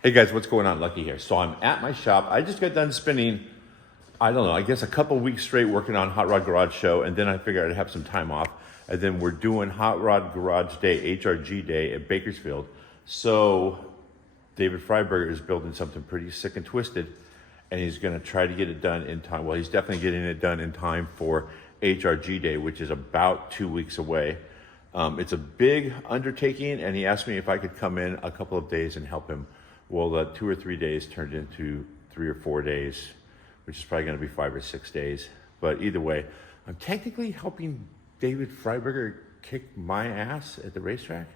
Hey guys, what's going on? Lucky here. So I'm at my shop. I just got done spending, I don't know, I guess a couple weeks straight working on Hot Rod Garage Show, and then I figured I'd have some time off. And then we're doing Hot Rod Garage Day, HRG Day at Bakersfield. So David Freiberger is building something pretty sick and twisted, and he's gonna try to get it done in time. Well, he's definitely getting it done in time for HRG Day, which is about 2 weeks away. It's a big undertaking, and he asked me if I could come in a couple of days and help him. Well, 2 or 3 days turned into 3 or 4 days, which is probably going to be 5 or 6 days. But either way, I'm technically helping David Freiberger kick my ass at the racetrack,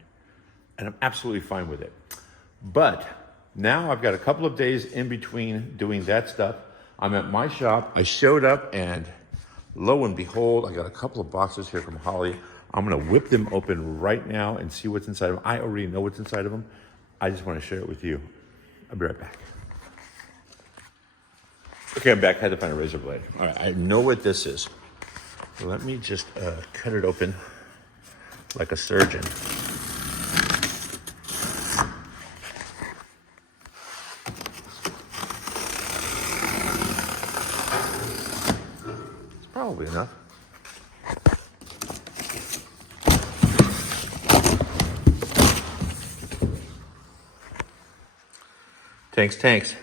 and I'm absolutely fine with it. But now I've got a couple of days in between doing that stuff. I'm at my shop. I showed up, and lo and behold, I got a couple of boxes here from Holley. I'm going to whip them open right now and see what's inside of them. I already know what's inside of them. I just want to share it with you. I'll be right back. Okay, I'm back. I had to find a razor blade. All right, I know what this is. Let me just cut it open like a surgeon. It's probably enough. Tanks.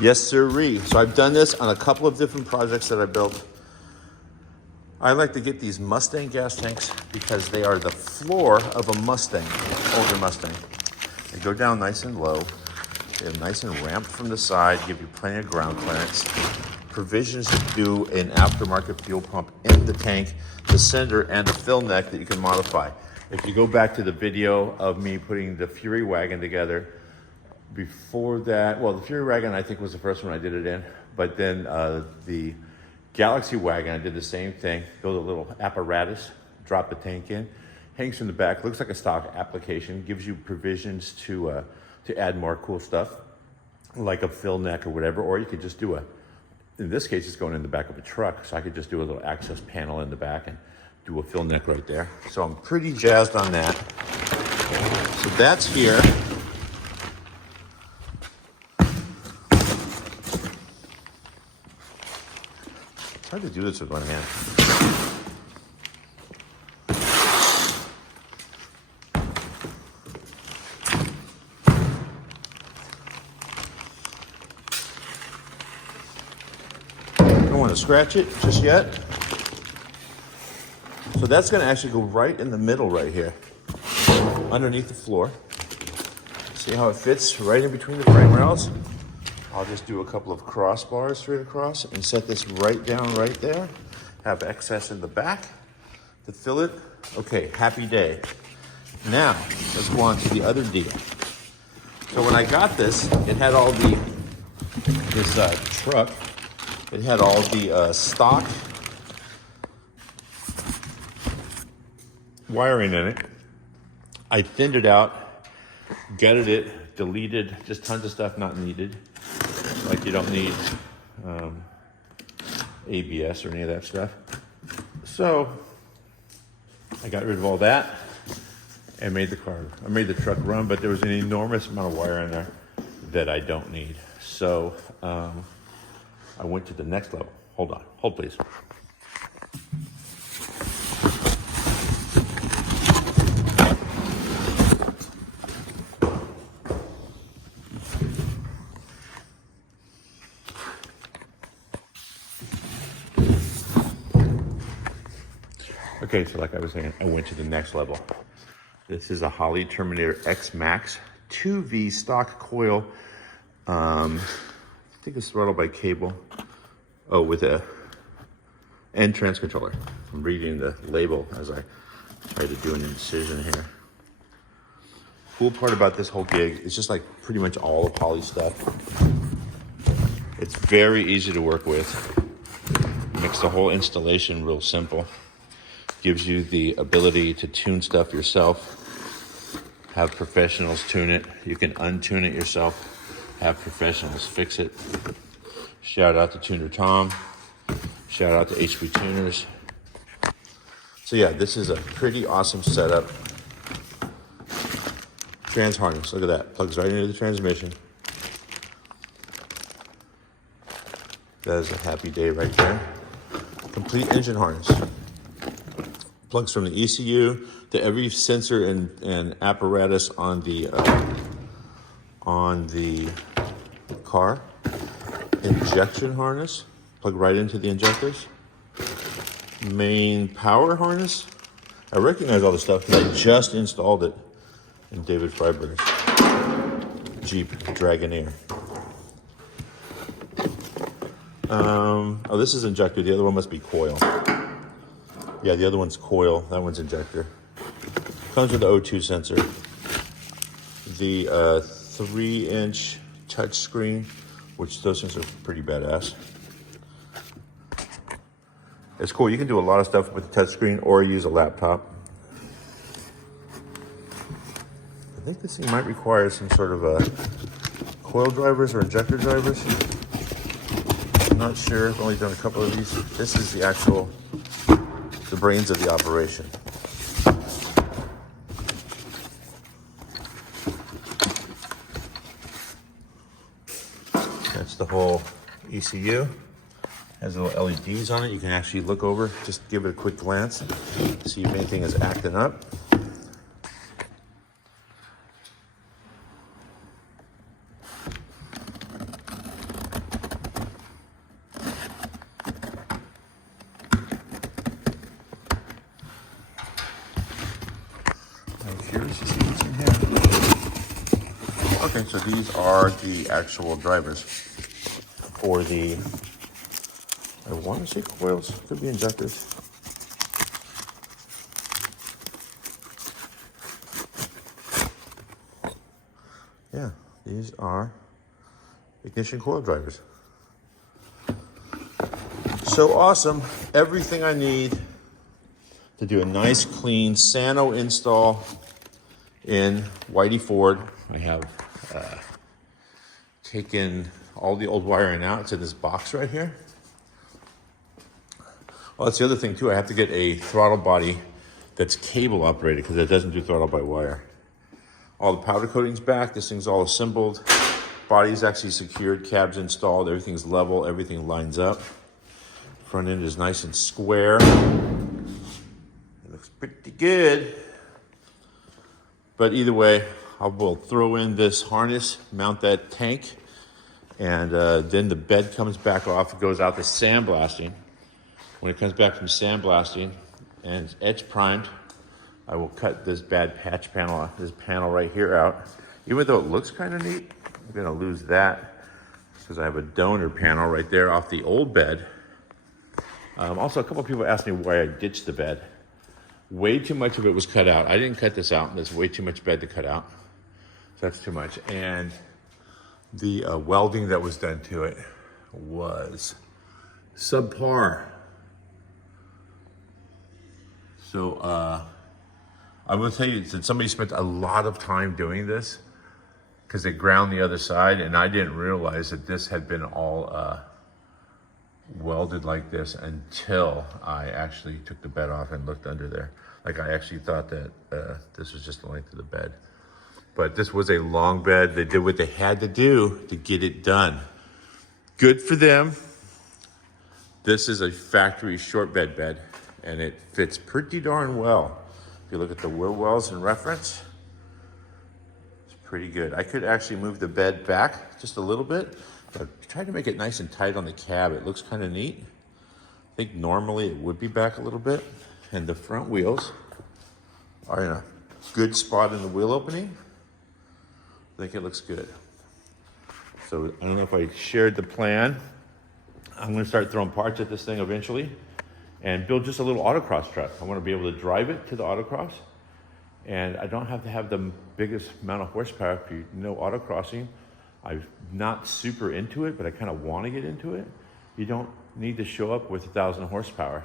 Yes, sirree. So I've done this on a couple of different projects that I built. I like to get these Mustang gas tanks because they are the floor of a Mustang, older Mustang. They go down nice and low. They're nice and ramped from the side, give you plenty of ground clearance. Provisions to do an aftermarket fuel pump in the tank, the cylinder, and the fill neck that you can modify. If you go back to the video of me putting the Fury wagon together, before that, well, the Fury wagon I think was the first one I did it in, but then the Galaxy wagon, I did the same thing. Build a little apparatus, drop the tank in, hangs from the back, looks like a stock application, gives you provisions to add more cool stuff, like a fill neck or whatever, or you could just do in this case, it's going in the back of a truck, so I could just do a little access panel in the back and do a fill neck right there. So I'm pretty jazzed on that. So that's here. It's hard to do this with one hand. Don't want to scratch it just yet. So that's going to actually go right in the middle right here, underneath the floor. See how it fits right in between the frame rails? I'll just do a couple of crossbars straight across and set this right down right there. Have excess in the back to fill it. Okay, happy day. Now, let's go on to the other deal. So when I got this, it had all this truck, it had all the stock wiring in it. I thinned it out, gutted it, deleted just tons of stuff not needed. Like you don't need ABS or any of that stuff. So I got rid of all that and made the truck run, but there was an enormous amount of wire in there that I don't need. So I went to the next level. Hold please. Okay, so like I was saying, I went to the next level. This is a Holley Terminator X Max 2V stock coil. I think it's throttled by cable. Oh, with a end trans controller. I'm reading the label as I try to do an incision here. Cool part about this whole gig is just like pretty much all of Holley stuff. It's very easy to work with. Makes the whole installation real simple. Gives you the ability to tune stuff yourself. Have professionals tune it. You can untune it yourself. Have professionals fix it. Shout out to Tuner Tom. Shout out to HB Tuners. So yeah, this is a pretty awesome setup. Trans harness, look at that. Plugs right into the transmission. That is a happy day right there. Complete engine harness. Plugs from the ECU to every sensor and apparatus on the car. Injection harness, plug right into the injectors. Main power harness. I recognize all the stuff because I just installed it in David Freiberg's Jeep Dragonair. Oh, this is injector. The other one must be coil. Yeah, the other one's coil. That one's injector. Comes with the O2 sensor. The 3-inch touch screen, which those things are pretty badass. It's cool. You can do a lot of stuff with the touch screen or use a laptop. I think this thing might require some sort of coil drivers or injector drivers. I'm not sure. I've only done a couple of these. This is the brains of the operation. That's the whole ECU. Has little LEDs on it. You can actually look over, just give it a quick glance, see if anything is acting up. I'm curious to see what's in here. Okay, so these are the actual drivers for the, I want to say coils, could be injectors. Yeah, these are ignition coil drivers. So awesome. Everything I need to do a nice clean Sano install in Whitey Ford. I have taken all the old wiring out. It's in this box right here. Well, that's the other thing too. I have to get a throttle body that's cable operated because it doesn't do throttle by wire. All the powder coating's back. This thing's all assembled. Body's actually secured. Cab's installed. Everything's level. Everything lines up. Front end is nice and square. It looks pretty good. But either way, I will throw in this harness, mount that tank, and then the bed comes back off. It goes out to sandblasting. When it comes back from sandblasting and it's edge primed, I will cut this bad patch panel, this panel right here out. Even though it looks kind of neat, I'm gonna lose that because I have a donor panel right there off the old bed. Also, a couple of people asked me why I ditched the bed. Way too much of it was cut out. I didn't cut this out. There's way too much bed to cut out. So that's too much. And the welding that was done to it was subpar. So I will tell you that somebody spent a lot of time doing this because they ground the other side, and I didn't realize that this had been all welded like this until I actually took the bed off and looked under there. Like I actually thought that this was just the length of the bed. But this was a long bed. They did what they had to do to get it done. Good for them. This is a factory short bed, and it fits pretty darn well. If you look at the wheel wells in reference, it's pretty good. I could actually move the bed back just a little bit. I tried to make it nice and tight on the cab. It looks kind of neat. I think normally it would be back a little bit. And the front wheels are in a good spot in the wheel opening. I think it looks good. So I don't know if I shared the plan. I'm gonna start throwing parts at this thing eventually and build just a little autocross truck. I wanna be able to drive it to the autocross, and I don't have to have the biggest amount of horsepower. If you know autocrossing, I'm not super into it, but I kind of want to get into it. you don't need to show up with 1,000 horsepower.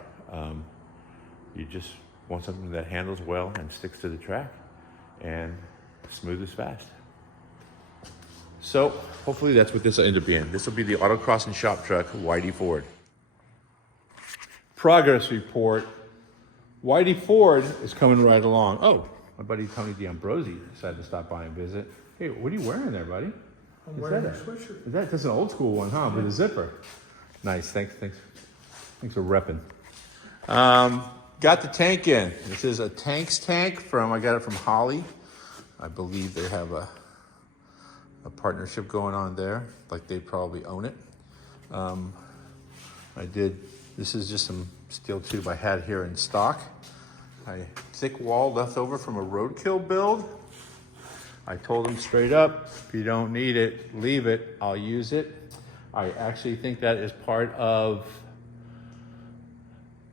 You just want something that handles well and sticks to the track and smooth as fast. So hopefully that's what this will end up being. This will be the autocross and shop truck, Whitey Ford. Progress report. Whitey Ford is coming right along. Oh, my buddy Tony D'Ambrosi decided to stop by and visit. Hey, what are you wearing there, buddy? I'm wearing a sweatshirt. That's an old school one, huh? With a zipper. Nice, thanks for repping. Got the tank in. This is a Tanks tank I got it from Holley. I believe they have a partnership going on there, like they probably own it. This is just some steel tube I had here in stock. Thick wall left over from a roadkill build. I told them straight up, if you don't need it, leave it, I'll use it. I actually think that is part of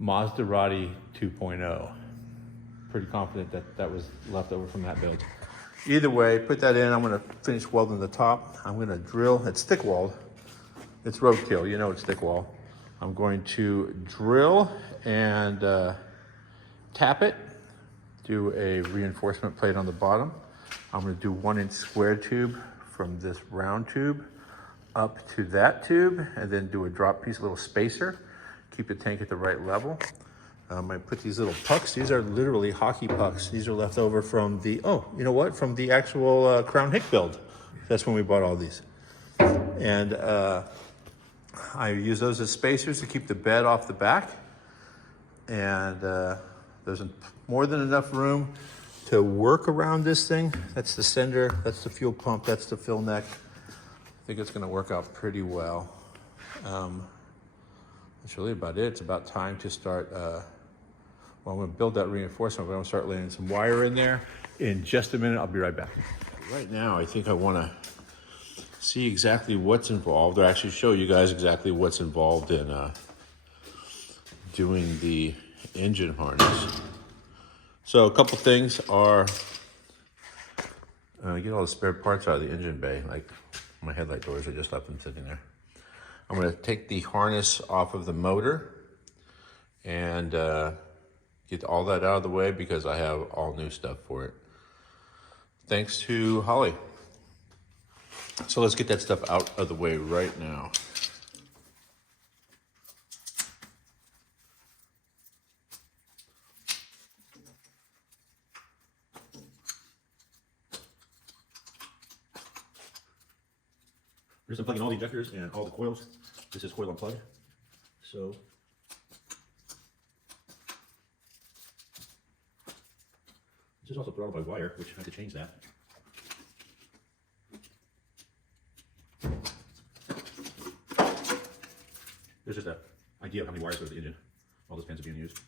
Maserati 2.0. Pretty confident that was left over from that build. Either way, put that in. I'm gonna finish welding the top. I'm gonna drill, it's thick walled. It's roadkill, you know it's thick wall. I'm going to drill and tap it, do a reinforcement plate on the bottom. I'm gonna do 1-inch square tube from this round tube up to that tube, and then do a drop piece, a little spacer, keep the tank at the right level. I put these little pucks. These are literally hockey pucks. These are left over from the, you know what? From the actual Crown Hick build. That's when we bought all these. And I use those as spacers to keep the bed off the back. And there's more than enough room to work around this thing. That's the sender, that's the fuel pump, that's the fill neck. I think it's gonna work out pretty well. That's really about it. It's about time to start, I'm gonna build that reinforcement, but I'm gonna start laying some wire in there. In just a minute, I'll be right back. Right now, I think I wanna see exactly what's involved, or actually show you guys exactly what's involved in doing the engine harness. So a couple things are, get all the spare parts out of the engine bay, like my headlight doors, I just left them sitting there. I'm gonna take the harness off of the motor and get all that out of the way because I have all new stuff for it. Thanks to Holley. So let's get that stuff out of the way right now. Just unplugging all the injectors and all the coils. This is coil unplug. So this is also throttled by wire, which I had to change that. There's just an idea of how many wires go to the engine while those pins are being used.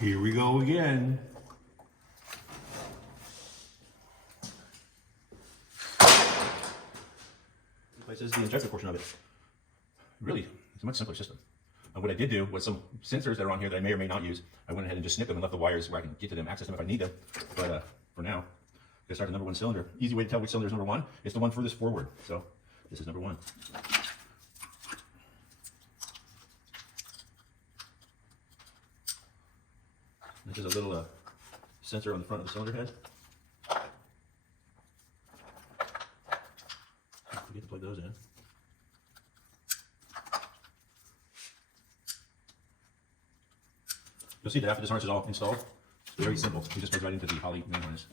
Here we go again. This is the injector portion of it. Really, it's a much simpler system. And what I did do was some sensors that are on here that I may or may not use, I went ahead and just snipped them and left the wires where I can get to them, access them if I need them. But for now, I'm gonna start the number one cylinder. Easy way to tell which cylinder is number one, it's the one furthest forward. So this is number one. This is a little sensor on the front of the cylinder head. Don't forget to plug those in. You'll see that after this harness is all installed, it's very simple. You just plug right into the Holley main harness.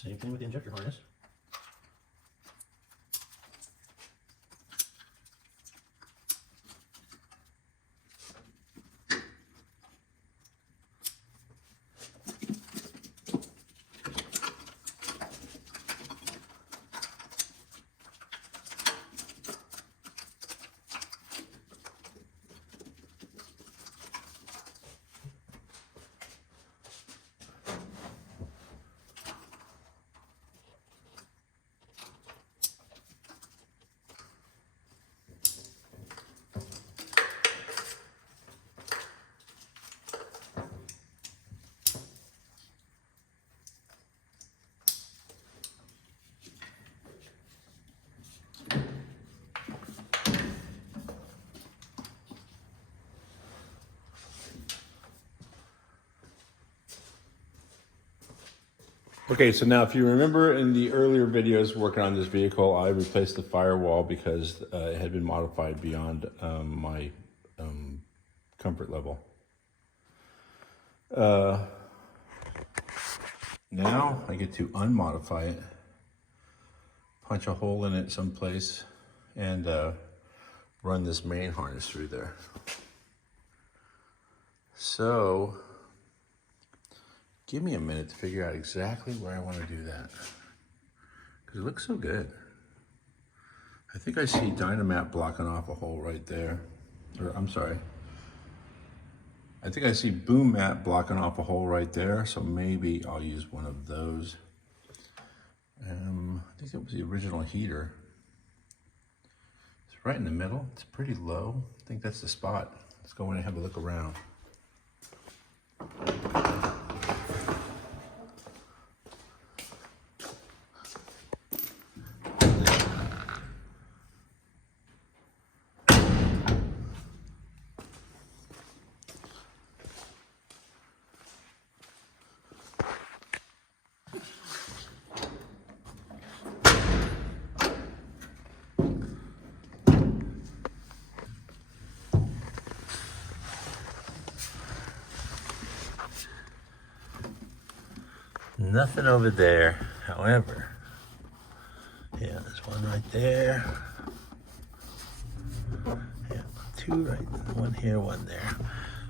Same thing with the injector harness. Okay, so now if you remember in the earlier videos working on this vehicle, I replaced the firewall because it had been modified beyond my comfort level. Now I get to unmodify it, punch a hole in it someplace, and run this main harness through there. So give me a minute to figure out exactly where I want to do that, because it looks so good. I think I see Dynamat blocking off a hole right there. Or I'm sorry. I think I see Boom Mat blocking off a hole right there, so maybe I'll use one of those. I think it was the original heater. It's right in the middle. It's pretty low. I think that's the spot. Let's go in and have a look around. Nothing over there, however. Yeah, there's one right there. Yeah, two right, one here, one there.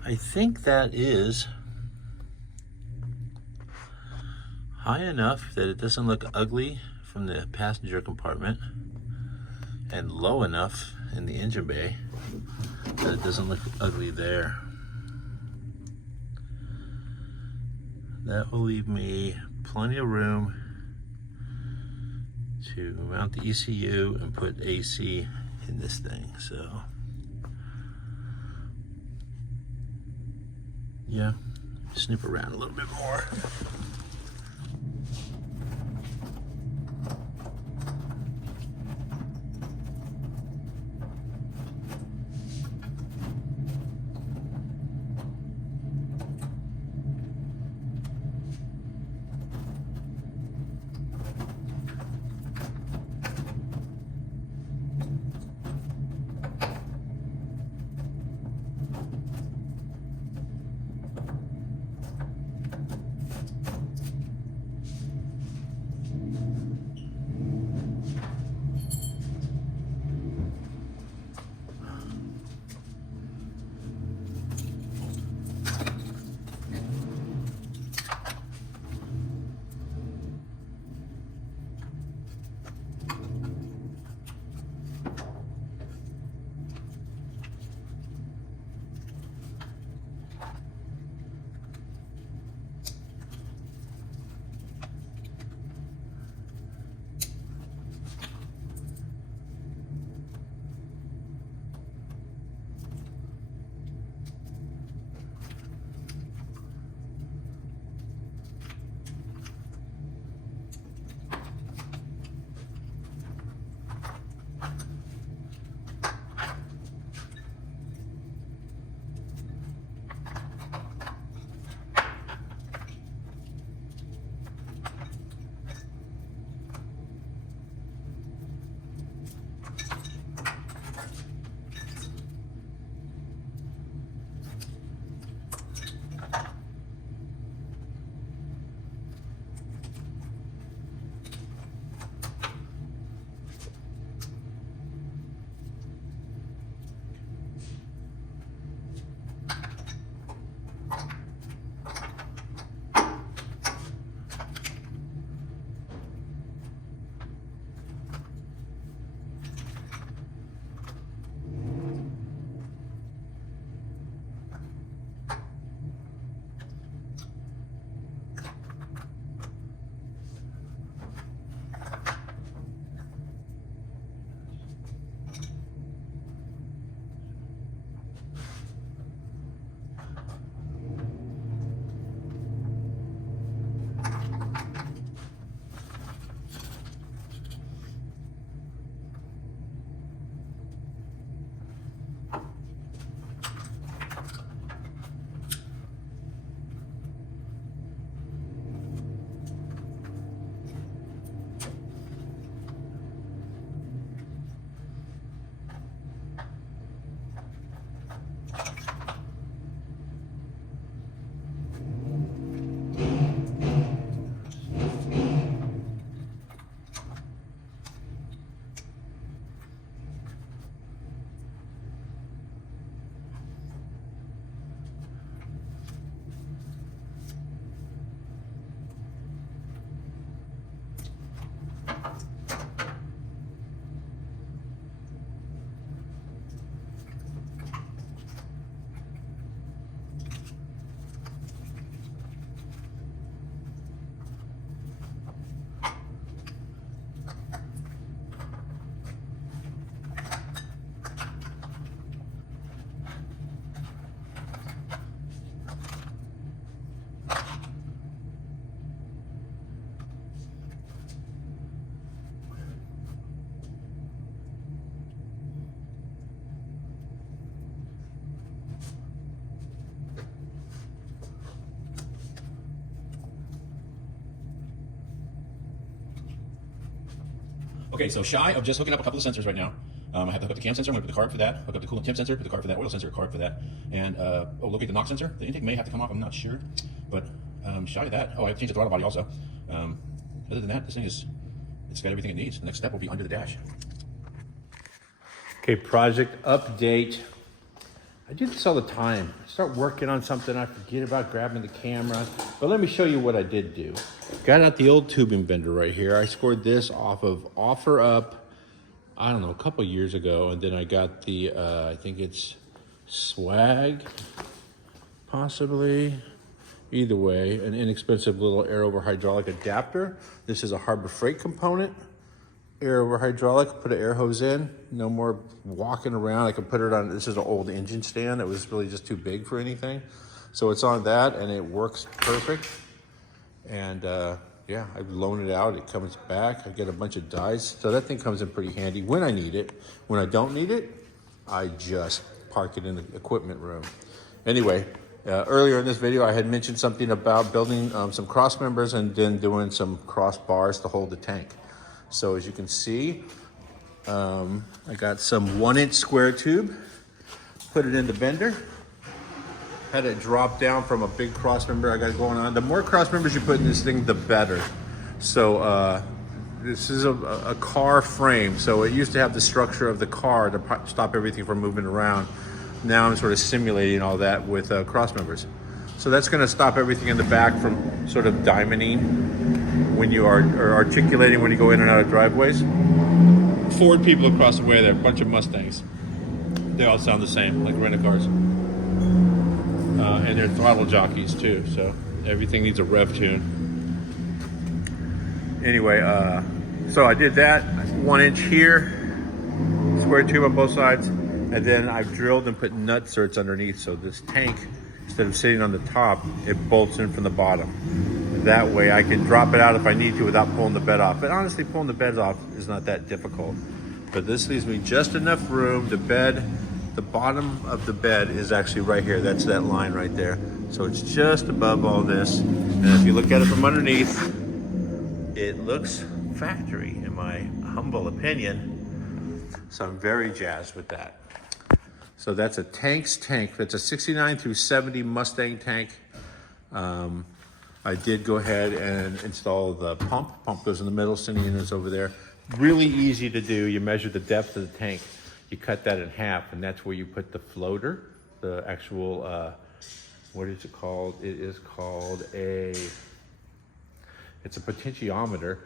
I think that is high enough that it doesn't look ugly from the passenger compartment, and low enough in the engine bay that it doesn't look ugly there. That will leave me plenty of room to mount the ECU and put AC in this thing. So yeah, snip around a little bit more. Okay, so shy of just hooking up a couple of sensors right now. I have to hook up the cam sensor, I'm gonna put the carb for that, hook up the coolant temp sensor, put the carb for that, oil sensor, carb for that, and locate the knock sensor. The intake may have to come off, I'm not sure, but shy of that. Oh, I have to change the throttle body also. Other than that, this thing it's got everything it needs. The next step will be under the dash. Okay, project update. I do this all the time. I start working on something, I forget about grabbing the camera. But let me show you what I did do. Got out the old tubing bender right here. I scored this off of OfferUp, I don't know, a couple years ago. And then I got the, I think it's Swag, possibly. Either way, an inexpensive little air over hydraulic adapter. This is a Harbor Freight component. Air over hydraulic, put an air hose in, no more walking around. I can put it on, this is an old engine stand that was really just too big for anything. So it's on that and it works perfect. And yeah, I loan it out, it comes back, I get a bunch of dies. So that thing comes in pretty handy when I need it. When I don't need it, I just park it in the equipment room. Anyway, earlier in this video, I had mentioned something about building some cross members and then doing some cross bars to hold the tank. So as you can see, I got some 1-inch square tube, put it in the bender, had it drop down from a big cross member I got going on. The more cross members you put in this thing, the better. So this is a car frame. So it used to have the structure of the car to stop everything from moving around. Now I'm sort of simulating all that with cross members. So that's gonna stop everything in the back from sort of diamonding when you are articulating when you go in and out of driveways. Ford people across the way there, a bunch of Mustangs. They all sound the same, like rent-a-cars. And they're throttle jockeys too, so everything needs a rev tune. Anyway, so I did that, 1-inch here, square tube on both sides, and then I've drilled and put nut certs underneath, so this tank, instead of sitting on the top, it bolts in from the bottom. That way I can drop it out if I need to without pulling the bed off. But honestly, pulling the bed off is not that difficult. But this leaves me just enough room. The bottom of the bed is actually right here. That's that line right there. So it's just above all this. And if you look at it from underneath, it looks factory, in my humble opinion. So I'm very jazzed with that. So that's a tank's tank. That's a 69 through 70 Mustang tank. I did go ahead and install the pump. Pump goes in the middle, sending units over there. Really easy to do. You measure the depth of the tank. You cut that in half, and that's where you put the floater, the actual, what is it called? It is called it's a potentiometer,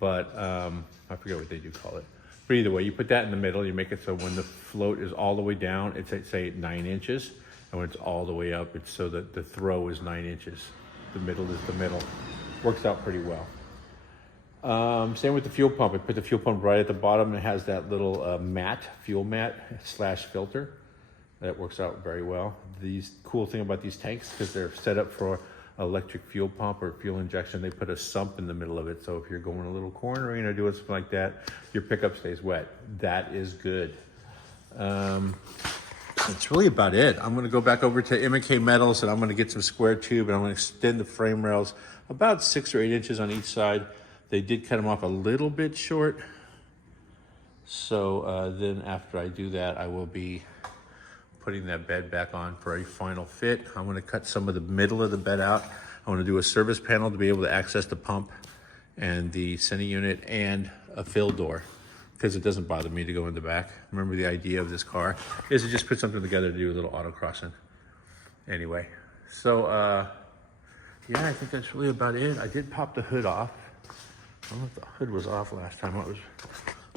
but I forget what they do call it. But either way, you put that in the middle, you make it so when the float is all the way down, it's at, say, 9 inches, and when it's all the way up, it's so that the throw is 9 inches. The middle is the middle. Works out pretty well. Same with the fuel pump. I put the fuel pump right at the bottom. It has that little fuel mat / filter. That works out very well. The cool thing about these tanks, because they're set up for electric fuel pump or fuel injection, they put a sump in the middle of it. So if you're going a little cornering or doing something like that, your pickup stays wet. That is good. That's really about it. I'm going to go back over to M&K Metals and I'm going to get some square tube and I'm going to extend the frame rails about 6 or 8 inches on each side. They did cut them off a little bit short. So then after I do that, I will be putting that bed back on for a final fit. I'm going to cut some of the middle of the bed out. I want to do a service panel to be able to access the pump and the center unit and a fill door, because it doesn't bother me to go in the back. Remember, the idea of this car is to just put something together to do a little autocrossing. Anyway, so yeah, I think that's really about it. I did pop the hood off. I don't know if the hood was off last time I was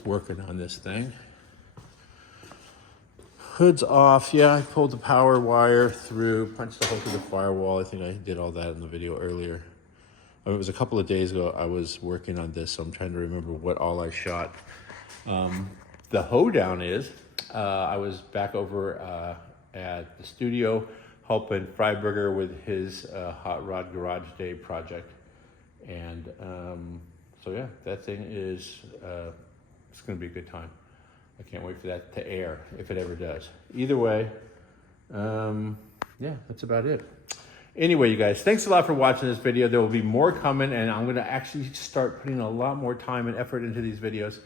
working on this thing. Hood's off. Yeah, I pulled the power wire through, punched the hole through the firewall. I think I did all that in the video earlier. It was a couple of days ago I was working on this, so I'm trying to remember what all I shot. The hoedown is, I was back over at the studio helping Freiberger with his Hot Rod Garage Day project. And so yeah, that thing is, it's gonna be a good time. I can't wait for that to air, if it ever does. Either way, yeah, that's about it. Anyway, you guys, thanks a lot for watching this video. There will be more coming, and I'm gonna actually start putting a lot more time and effort into these videos.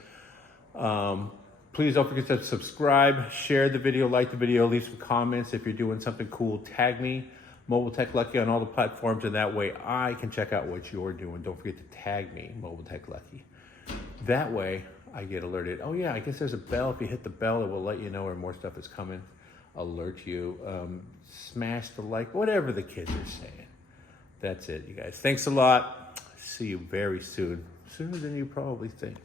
Please don't forget to subscribe, share the video, like the video, leave some comments. If you're doing something cool, tag me, Mobile Tech Lucky, on all the platforms, and that way I can check out what you're doing. Don't forget to tag me, Mobile Tech Lucky. That way I get alerted. Oh yeah, I guess there's a bell. If you hit the bell, it will let you know where more stuff is coming, alert you. Smash the like, whatever the kids are saying. That's it, you guys. Thanks a lot. See you very soon. Sooner than you probably think.